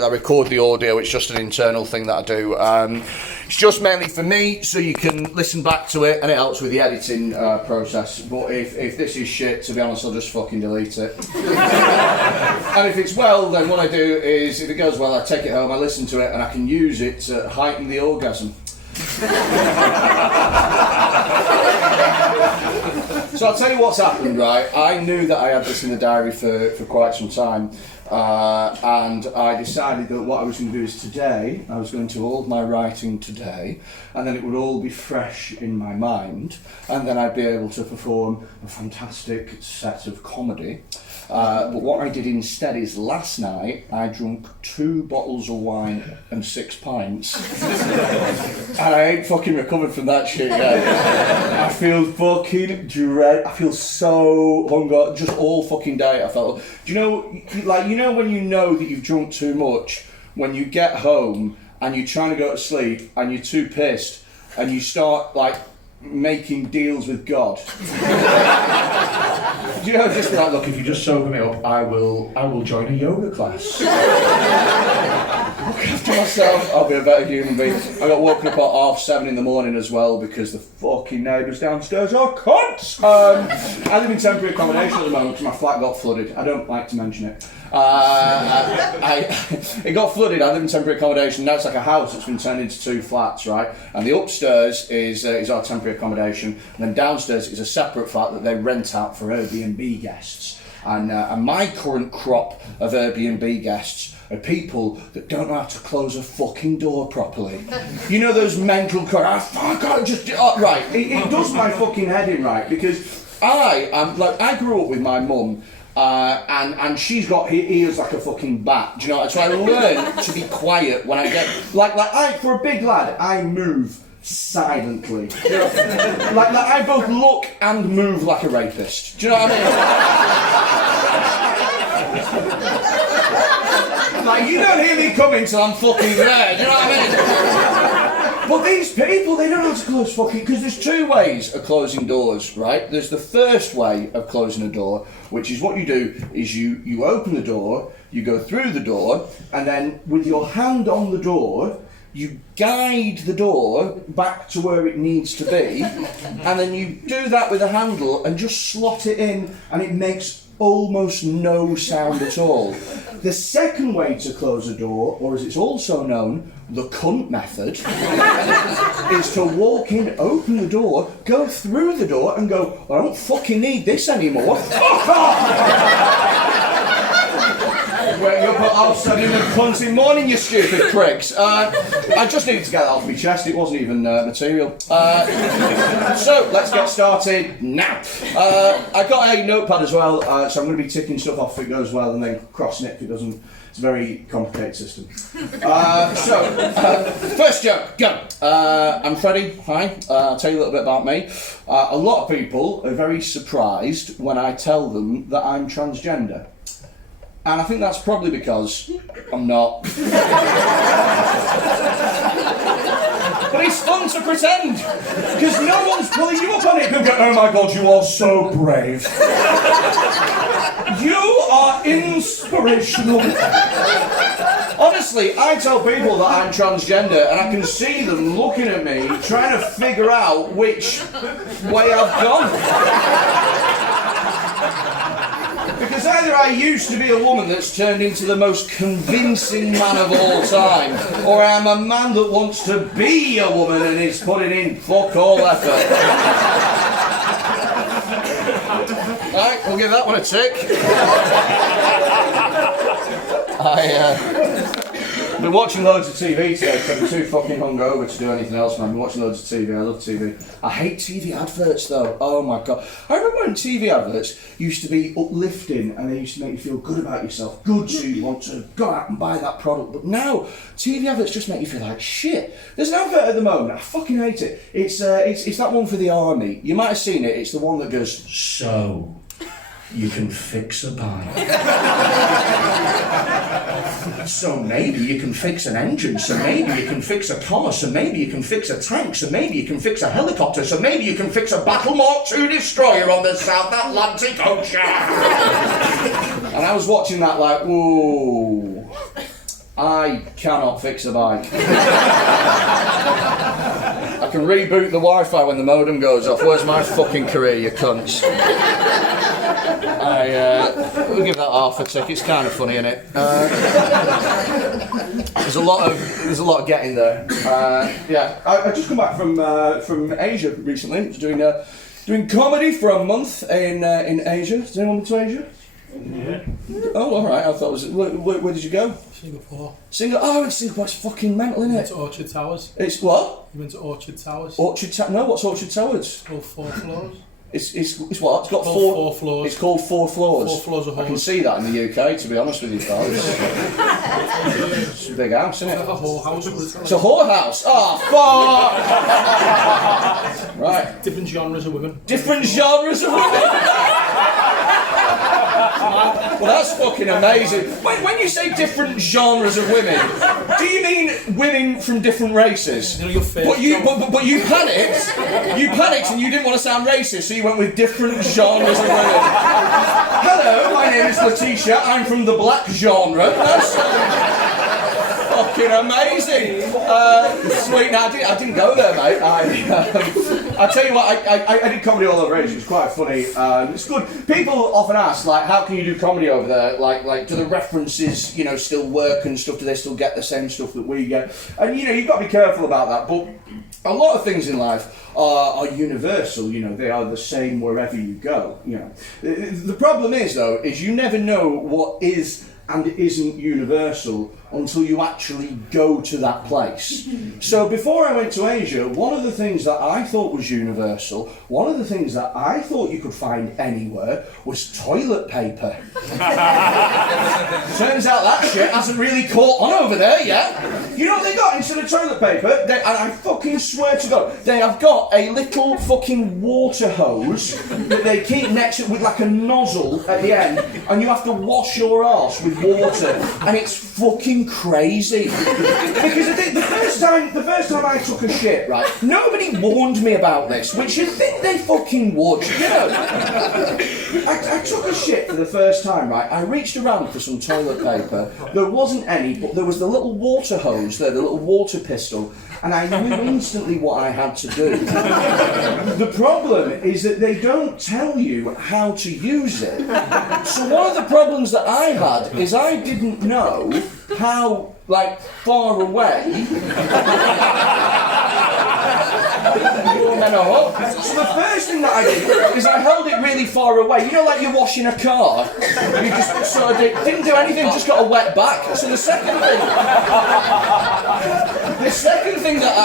with. I record the audio. It's just an internal thing that I do. It's just mainly for me, so you can listen back to it, and it helps with the editing process. But if this is shit, to be honest, I'll just fucking delete it. And if it's well, then what I do is, if it goes well, I take it home, I listen to it, and I can use it to heighten the orgasm. So I'll tell you what's happened, right? I knew that I had this in the diary for quite some time, and I decided that what I was going to do is today, I was going to hold my writing today, and then it would all be fresh in my mind, and then I'd be able to perform a fantastic set of comedy. But what I did instead is last night I drunk 2 bottles of wine and 6 pints, and I ain't fucking recovered from that shit yet. I feel fucking dread. I feel so hungover just all fucking day. I felt. Do you know when you know that you've drunk too much, when you get home and you're trying to go to sleep and you're too pissed and you start like making deals with God. Do you know, just be like, look, if you just sober me up, I will join a yoga class. Look after myself, I'll be a better human being. I got woken up at 7:30 in the morning as well because the fucking neighbours downstairs are cunts. I live in temporary accommodation at the moment because my flat got flooded. I don't like to mention it. It got flooded. I live in temporary accommodation. Now it's like a house that's been turned into 2 flats, right? And the upstairs is our temporary accommodation, and then downstairs is a separate flat that they rent out for Airbnb guests. And my current crop of Airbnb guests are people that don't know how to close a fucking door properly. You know those mental right. It does my fucking head in, right? Because I grew up with my mum. And she's got ears like a fucking bat, do you know? So I learned to be quiet when I get for a big lad, I move silently. You know? like I both look and move like a rapist. Do you know what I mean? Like, you don't hear me coming till I'm fucking there. Do you know what I mean? But these people, they don't know how to close fucking... Because there's 2 ways of closing doors, right? There's the first way of closing a door, which is what you do is you open the door, you go through the door, and then with your hand on the door, you guide the door back to where it needs to be, and then you do that with a handle and just slot it in, and it makes almost no sound at all. The second way to close a door, or as it's also known, the cunt method, is to walk in, open the door, go through the door and go, I don't fucking need this anymore, fuck off! Well, you'll put off studying the cunts in morning, you stupid pricks. I just needed to get that off my chest, it wasn't even material. So, let's get started now. I got a notepad as well, so I'm going to be ticking stuff off if it goes well and then crossing it if it doesn't. It's a very complicated system. First joke, go. I'm Freddie, hi. I'll tell you a little bit about me. A lot of people are very surprised when I tell them that I'm transgender. And I think that's probably because I'm not. But it's fun to pretend, because no one's pulling you up on it. People go, oh my God, you are so brave. You are inspirational. Honestly, I tell people that I'm transgender and I can see them looking at me trying to figure out which way I've gone. Because either I used to be a woman that's turned into the most convincing man of all time, or I am a man that wants to be a woman and is putting in fuck all effort. Right, we'll give that one a tick. I've been watching loads of TV today because I'm too fucking hungover to do anything else, man. I've been watching loads of TV, I love TV. I hate TV adverts though, oh my God. I remember when TV adverts used to be uplifting and they used to make you feel good about yourself, good, so you want to go out and buy that product. But now, TV adverts just make you feel like shit. There's an advert at the moment, I fucking hate it. It's that one for the army. You might have seen it, it's the one that goes, so, you can fix a bike. So maybe you can fix an engine, so maybe you can fix a car, so maybe you can fix a tank, so maybe you can fix a helicopter, so maybe you can fix a Battle Mark II destroyer on the South Atlantic Ocean. And I was watching that like, whoa. I cannot fix a bike. I can reboot the Wi-Fi when the modem goes off. Where's my fucking career, you cunts? We'll give that half a tick. It's kind of funny, isn't it? There's a lot of getting there. Yeah, I just come back from Asia recently. I was doing comedy for a month in Asia. Has anyone been to Asia? Yeah. Oh, all right. I thought it was. Where did you go? Singapore. Oh, it's Singapore. It's fucking mental, isn't You it? went to Orchard Towers. It's what? You went to Orchard Towers. No, what's Orchard Towers? All 4 floors. It's what? It's got Four floors. It's called 4 floors. 4 floors of I can halls. see that in the UK, to be honest with you, fellas. It's a big house, isn't It's like it? a whole house. It's a whorehouse. Oh, fuck! Right. Different genres of women. Different genres of women. Well, that's fucking amazing. When you say different genres of women, do you mean women from different races? You know your face. But you panicked. You panicked and you didn't want to sound racist, so you went with different genres of women. Hello, my name is Letitia. I'm from the black genre. That's fucking amazing. Sweet. Now I didn't go there, mate. I tell you what, I did comedy all over Asia. It was quite funny. It's good. People often ask, like, how can you do comedy over there? Like, do the references, still work and stuff? Do they still get the same stuff that we get? And you've got to be careful about that. But a lot of things in life are universal. They are the same wherever you go. The problem is, though, is you never know what is and isn't universal until you actually go to that place. So before I went to Asia, one of the things that I thought was universal, one of the things that I thought you could find anywhere, was toilet paper. Turns out that shit hasn't really caught on over there yet. You know what they got instead of toilet paper? And I fucking swear to God, they have got a little fucking water hose that they keep next to it with like a nozzle at the end, and you have to wash your arse with water, and it's fucking crazy. Because the first time I took a shit, right, nobody warned me about this, which you'd think they fucking would, I took a shit for the first time, right. I reached around for some toilet paper. There wasn't any, but there was the little water hose there, the little water pistol, and I knew instantly what I had to do. The problem is that they don't tell you how to use it. So one of the problems that I had is I didn't know how, far away. So the first thing that I did is I held it really far away. Like you're washing a car. You just sort of didn't do anything, just got a wet back. So the second thing that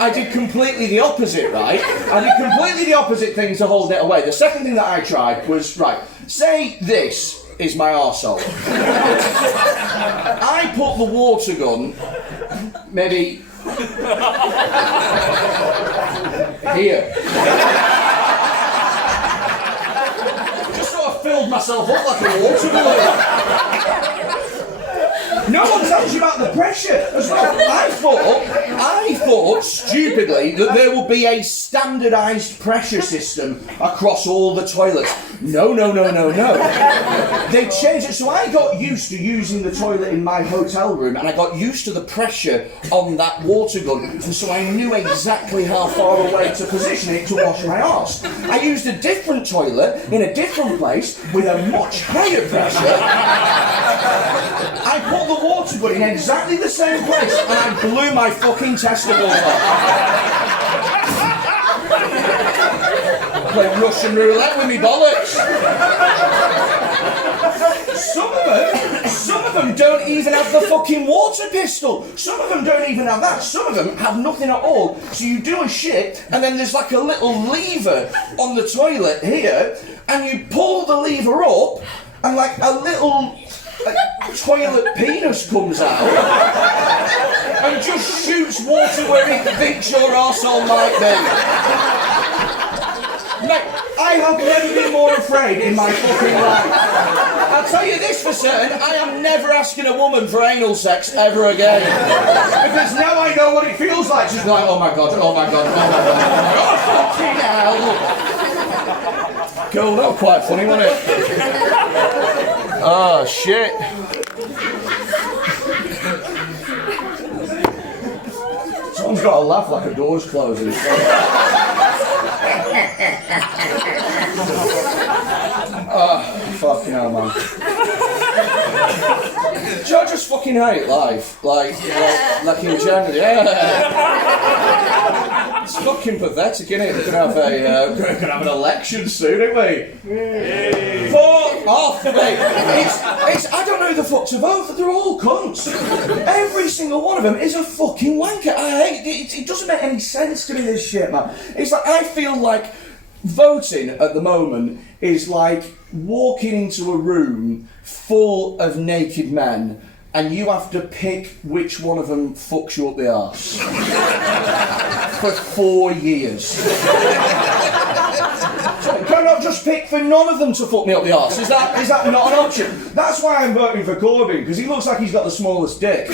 I did completely the opposite, right? I did completely the opposite thing to hold it away. The second thing that I tried was, right, say this is my arsehole. I put the water gun maybe here. Just sort of filled myself up like a water balloon. No one tells you about the pressure as well. I thought stupidly that there would be a standardised pressure system across all the toilets. No. They changed it, so I got used to using the toilet in my hotel room, and I got used to the pressure on that water gun, and so I knew exactly how far away to position it to wash my arse. I used a different toilet in a different place with a much higher pressure. I put the water gun in exactly the same place, and I blew my fucking testicles off. Play Russian roulette with me bollocks. Some of them don't even have the fucking water pistol. Some of them don't even have that. Some of them have nothing at all. So you do a shit, and then there's like a little lever on the toilet here, and you pull the lever up, and like a little toilet penis comes out and just shoots water where it thinks your arsehole might be. Mate, I have never been more afraid in my fucking life. I'll tell you this for certain, I am never asking a woman for anal sex ever again. Because now I know what it feels like. She's like, oh my god. Oh fucking hell. Cool, that was quite funny, wasn't it? Oh shit. Someone's got to laugh like a door's closing. Fucking hell, man. Do I just fucking hate life? Like in general, yeah. It's fucking pathetic, isn't it? We're gonna have an election soon, aren't we? Fuck off, mate. I don't know who the fuck to vote. They're all cunts. Every single one of them is a fucking wanker. I hate it. It doesn't make any sense to me, this shit, man. It's like, I feel like voting at the moment is like walking into a room full of naked men and you have to pick which one of them fucks you up the arse for 4 years. So can I not just pick for none of them to fuck me up the arse? Is that not an option? That's why I'm voting for Corbyn, because he looks like he's got the smallest dick.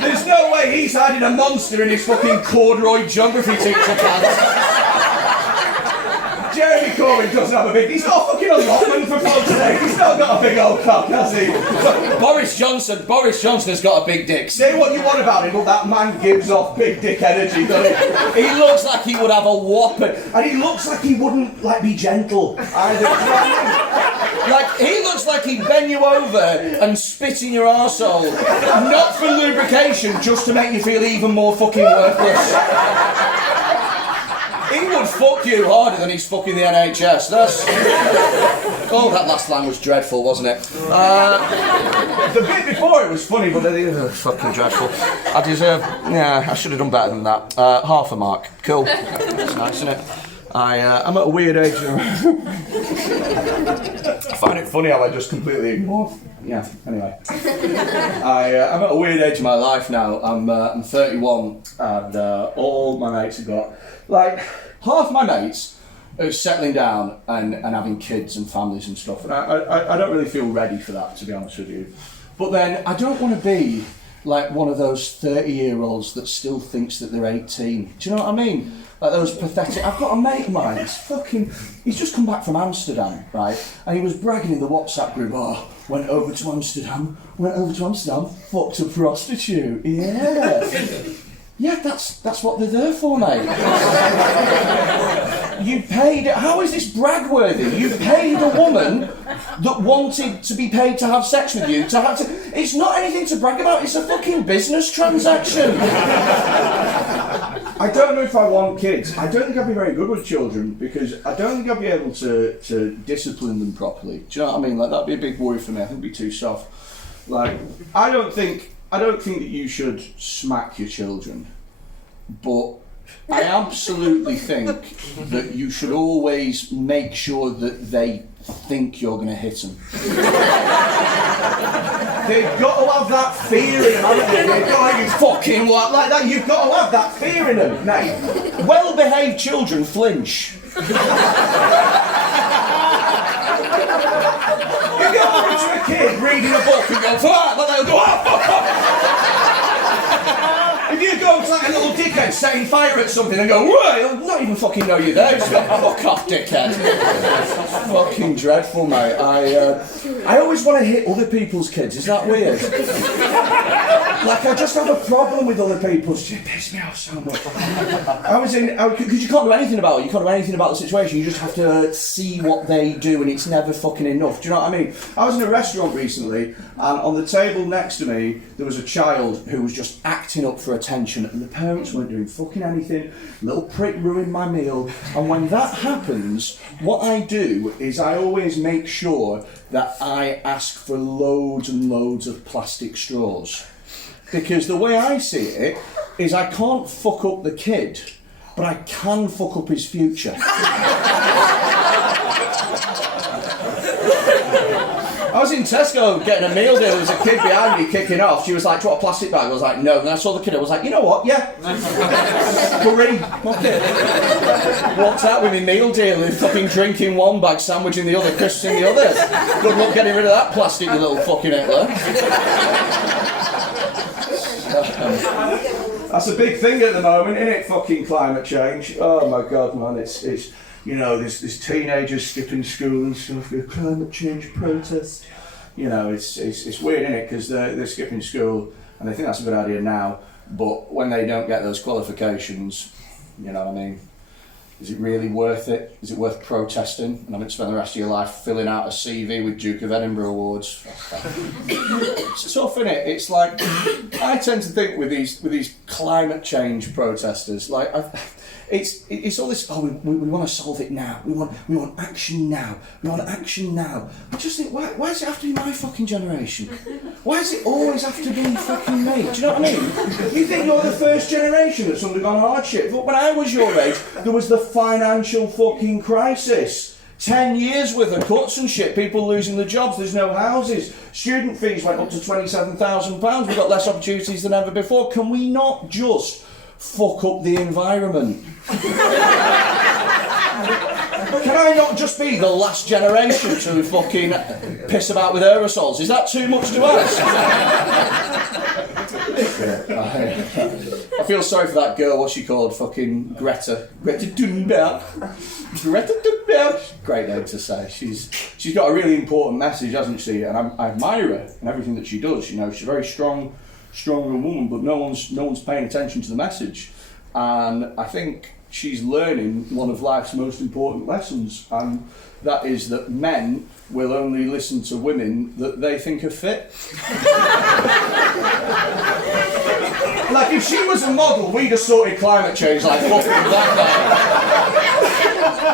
There's no way he's hiding a monster in his fucking corduroy geography teacher pants. Jeremy Corbyn doesn't have a big... He's not fucking allotment for fuck's sake. He's not got a big old cock, has he? Boris Johnson has got a big dick. Say what you want about him, but that man gives off big dick energy, doesn't he? He looks like he would have a whopper. And he looks like he wouldn't, like, be gentle either. Like, he looks like he'd bend you over and spit in your arsehole. Not for lubrication, just to make you feel even more fucking worthless. He would fuck you harder than he's fucking the NHS. Oh, that last line was dreadful, wasn't it? The bit before it was funny, but fucking dreadful. I should have done better than that. Half a mark. Cool. That's nice, isn't it? I'm at a weird age. I find it funny how I just completely ignore. Yeah, anyway. I'm at a weird age in my life now. I'm 31 and all my mates have got, like, half my mates are settling down and having kids and families and stuff, and I don't really feel ready for that, to be honest with you. But then I don't want to be like one of those 30-year-olds that still thinks that they're 18. Do you know what I mean? Like those pathetic... I've got a mate of mine, he's just come back from Amsterdam, right? And he was bragging in the WhatsApp group, went over to Amsterdam, fucked a prostitute, yeah. Yeah, that's what they're there for, mate. You paid... How is this brag-worthy? You paid a woman that wanted to be paid to have sex with you, It's not anything to brag about, it's a fucking business transaction. I don't know if I want kids. I don't think I'd be very good with children, because I don't think I'd be able to discipline them properly. Do you know what I mean? Like, that'd be a big worry for me. I think it'd be too soft. Like, I don't think that you should smack your children, but I absolutely think that you should always make sure that they think you're going to hit them. They've got to have that fear in them, haven't they? They've got to, you fucking what, like that. You've got to have that fear in them. Now, well-behaved children flinch. You go over to a kid reading a book and go, fuck, but they'll go, fuck. If you go to like a little dickhead setting fire at something and go, whoa, he'll not even fucking know you're there. Just go, fuck off, dickhead. Fucking dreadful, mate. I always want to hit other people's kids. Is that weird? Like, I just have a problem with other people's kids. It pisses me off so much. Because you can't do anything about it. You can't do anything about the situation. You just have to see what they do, and it's never fucking enough. Do you know what I mean? I was in a restaurant recently, and on the table next to me, there was a child who was just acting up for attention, and the parents weren't doing fucking anything. Little prick ruined my meal. And when that happens, what I do is I always make sure that I ask for loads and loads of plastic straws. Because the way I see it is I can't fuck up the kid, but I can fuck up his future. I was in Tesco getting a meal deal. There was a kid behind me kicking off. She was like, "Do you want a plastic bag?" I was like, "No." And I saw the kid. I was like, "You know what? Yeah." Hurry. Walked out with my meal deal and fucking drinking one bag, sandwich in the other, crisps in the other. Good luck getting rid of that plastic, you little fucking Hitler. That's a big thing at the moment, isn't it? Fucking climate change. Oh my God, man, it's you know, there's teenagers skipping school and stuff, climate change protests. you know, it's weird, isn't it? Because they're skipping school and they think that's a good idea now, but when they don't get those qualifications, you know what I mean? Is it really worth it? Is it worth protesting and having to spend the rest of your life filling out a CV with Duke of Edinburgh awards? It's tough, isn't it? It's like, I tend to think with these climate change protesters, like it's all this. Oh, we want to solve it now. We want action now. We want action now. I just think, why does it have to be my fucking generation? Why does it always have to be fucking me? Do you know what I mean? You think you're the first generation that's undergone hardship, but when I was your age, there was the financial fucking crisis. 10 years worth of cuts and shit, people losing their jobs, there's no houses, student fees went up to £27,000, we've got less opportunities than ever before. Can we not just fuck up the environment? Can I not just be the last generation to fucking piss about with aerosols? Is that too much to ask? I feel sorry for that girl, what's she called? Fucking Greta Thunberg. Greta Thunberg. Great name to say. She's got a really important message, hasn't she? And I admire her and everything that she does. You know, she's a very strong woman, but no one's paying attention to the message. And I think she's learning one of life's most important lessons, and that is that men will only listen to women that they think are fit. Like, if she was a model, we'd have sorted climate change like fucking that guy.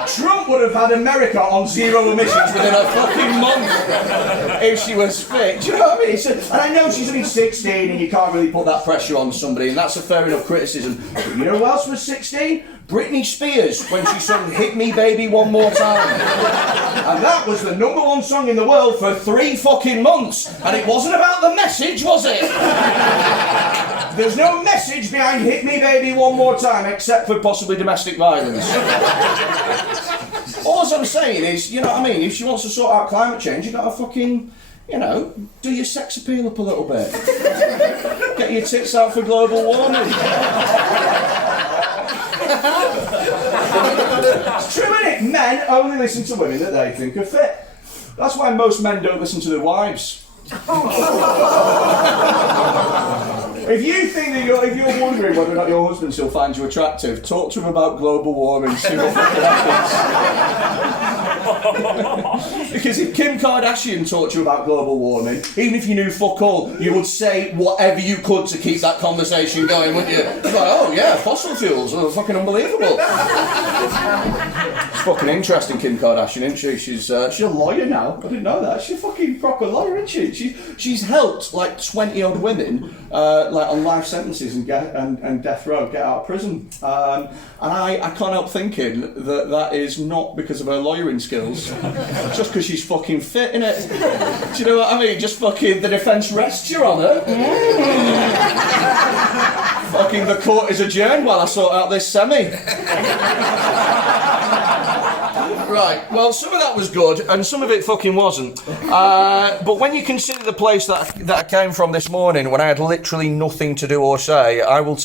Trump would have had America on zero emissions within a fucking month if she was fit. Do you know what I mean? And I know she's only 16 and you can't really put that pressure on somebody, and that's a fair enough criticism. But you know who else was 16? Britney Spears, when she sang Hit Me Baby One More Time. And that was the #1 song in the world for 3 fucking months. And it wasn't about the message, was it? There's no message behind Hit Me Baby One More Time except for possibly domestic violence. All I'm saying is, you know what I mean, if she wants to sort out climate change, you've got to fucking, you know, do your sex appeal up a little bit. Get your tits out for global warming. It's true, isn't it? Men only listen to women that they think are fit. That's why most men don't listen to their wives. If you think that if you're wondering whether or not your husband still finds you attractive, talk to him about global warming, see what fucking happens. Because if Kim Kardashian talked to you about global warming, even if you knew fuck all, you would say whatever you could to keep that conversation going, wouldn't you? You'd be like, oh yeah, fossil fuels are fucking unbelievable. It's fucking interesting, Kim Kardashian, isn't she? She's a lawyer now. I didn't know that. She's a fucking proper lawyer, isn't she? She's helped like 20 odd women like on life sentences and death row get out of prison. And I can't help thinking that is not because of her lawyering skills, just because she's fucking fit, innit? Do you know what I mean? Just fucking the defence rests your honour. Fucking the court is adjourned while I sort out this semi. Right, well, some of that was good, and some of it fucking wasn't. But when you consider the place that I came from this morning, when I had literally nothing to do or say, I will